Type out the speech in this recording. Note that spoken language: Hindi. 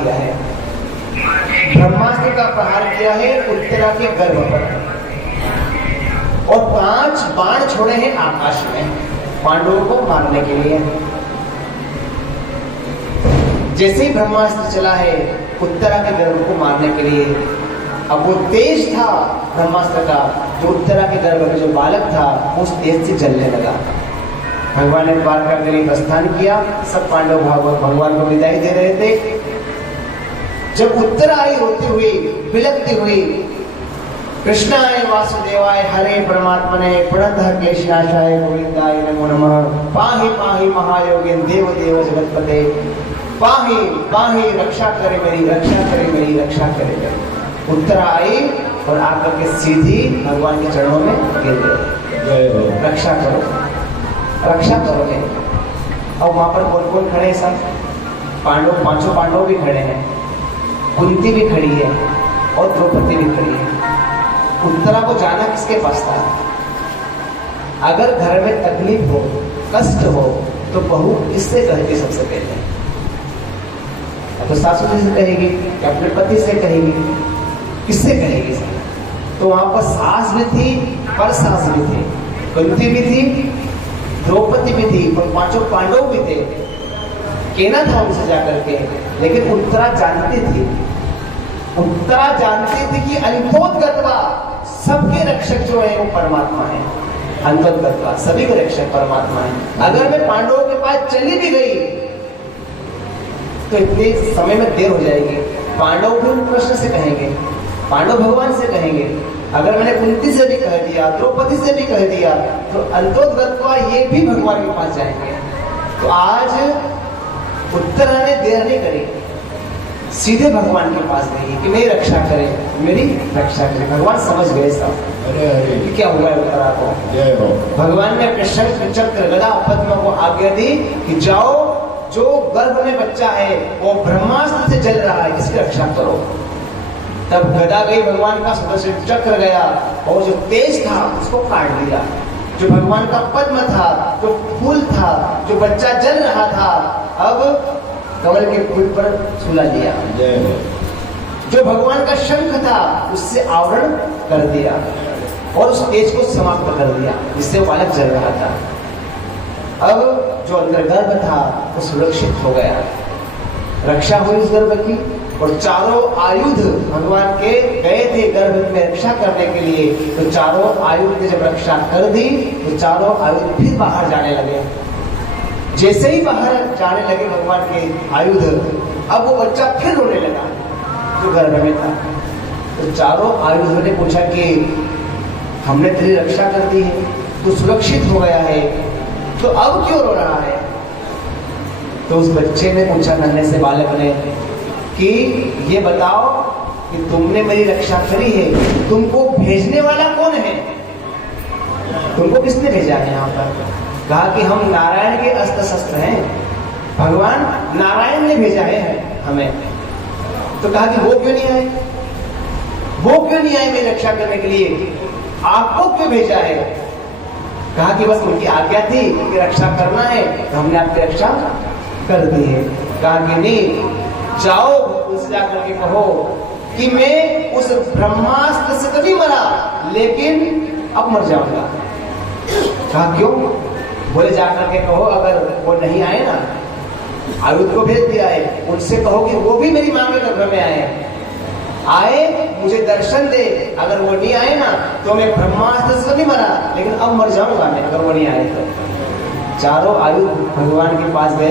किया है, ब्रह्मास्त्र का प्रहार किया है उत्तरा के गर्भ पर और 5 बाण छोड़े हैं आकाश में पांडवों को मारने के लिए। जैसे ही ब्रह्मास्त्र चला है उत्तरा के गर्भ को मारने के लिए, अब वो तेज था ब्रह्मास्त्र का, जो उत्तरा के गर्भ में जो बालक था उस तेज से जलने लगा। भगवान ने द्वारका के लिए प्रस्थान किया, सब पांडव भगवान को विदाई दे रहे थे। जब उत्तरा आई रोती हुई बिलखती हुई, कृष्णाय वासुदेवाय हरे परमात्मने प्रणतः क्लेशनाशाय गोविंदाय नमो नमः, पाहि पाहि महायोगिन देव देव जगतपते, पाहि पाहि रक्षा करे मेरी, रक्षा करे मेरी, रक्षा करे मेरी। उत्तरा आई और आकर के सीधी भगवान के चरणों में गिर गए, रक्षा करो, रक्षा करोगे। और वहां पर कौन कौन खड़े हैं? सब पांडव, 5 पांडव भी खड़े हैं, कुंती भी खड़ी है और द्रौपदी भी खड़ी है। उत्तरा को जाना किसके पास था? अगर घर में तकलीफ हो, कष्ट हो तो बहू किससे कहती सबसे पहले? तो सासू जी से कहेगी कि अपने पति से कहेगी, किससे कहेगी? तो वहां पर सास भी थी, पर सास भी थी, कुंती भी थी, द्रौपदी भी थी और 5 पांडव भी थे। कहना था उनसे जाकर के, लेकिन उत्तरा जानती थी, उत्तरा जानती थी कि अंतोदगत्वा सबके रक्षक जो है वो परमात्मा है। अंतोदगत्वा सभी के रक्षक परमात्मा है। अगर मैं पांडवों के पास चली भी गई तो इतने समय में देर हो जाएगी। पांडव भी कृष्ण से कहेंगे, पांडव भगवान से कहेंगे। अगर मैंने कुंती से भी कह दिया, द्रौपदी से भी कह दिया, तो अंतोदगत्वा ये भी भगवान के पास जाएंगे। तो आज उत्तरा ने देर नहीं करी, सीधे भगवान के पास गई कि मेरी रक्षा करे, मेरी रक्षा करे। भगवान समझ गए सब कि क्या हुआ है उत्तरा को। भगवान ने अपने शंख चक्र गदा पद्म को आज्ञा दी कि जाओ, जो गर्भ में बच्चा है वो ब्रह्मास्त्र से जल रहा है, इसकी रक्षा करो। तब गदा गई भगवान का, सुदर्शन चक्र गया और जो तेज था उसको काट दिया। जो भगवान का पद्म था, जो फूल था, जो बच्चा जल रहा था, अब कमल के फूल पर सुला दिया। जो भगवान का शंख था उससे आवरण कर दिया और उस तेज को समाप्त कर दिया जिससे बालक जल रहा था। अब जो अंदर गर्भ था वो सुरक्षित हो गया, रक्षा हुई उस गर्भ की। और चारों आयुध भगवान के गए थे गर्भ में रक्षा करने के लिए, तो चारों आयुध ने जब रक्षा कर दी तो चारों आयुध फिर बाहर जाने लगे। जैसे ही बाहर जाने लगे भगवान के आयुध, अब वो बच्चा फिर रोने लगा जो गर्भ में था। तो चारों आयुधों ने पूछा कि हमने तेरी रक्षा कर दी है, तो सुरक्षित हो गया है, तो अब क्यों रो रहा है? तो उस बच्चे ने पूछा, नन्हे से बालक ने, कि ये बताओ कि तुमने मेरी रक्षा करी है, तुमको भेजने वाला कौन है? तुमको किसने भेजा है यहाँ पर? कहा कि हम नारायण के अस्त्र शस्त्र हैं, भगवान नारायण ने भेजा है हमें। तो कहा कि वो क्यों नहीं आए? वो क्यों नहीं आए मेरी रक्षा करने के लिए? आपको क्यों भेजा है? कहा कि बस उनकी आज्ञा थी कि रक्षा करना है, तो हमने आपकी रक्षा कर दी है। कहा कि नहीं, जाओ उससे जाकर के कहो कि मैं उस ब्रह्मास्त्र से तो नहीं मरा, लेकिन अब मर जाऊंगा। कहा क्यों? बोले जाकर के कहो अगर वो नहीं आए ना, आयुध को भेज दिया है, उनसे कहो कि वो भी मेरी मां के गर्भ में आए, मुझे दर्शन दे। अगर वो नहीं आए ना तो मैं ब्रह्मास्त्र से नहीं मरा, लेकिन अब मर जाऊंगा मैं अगर वो नहीं आए तो। चारों आयुध भगवान के पास गए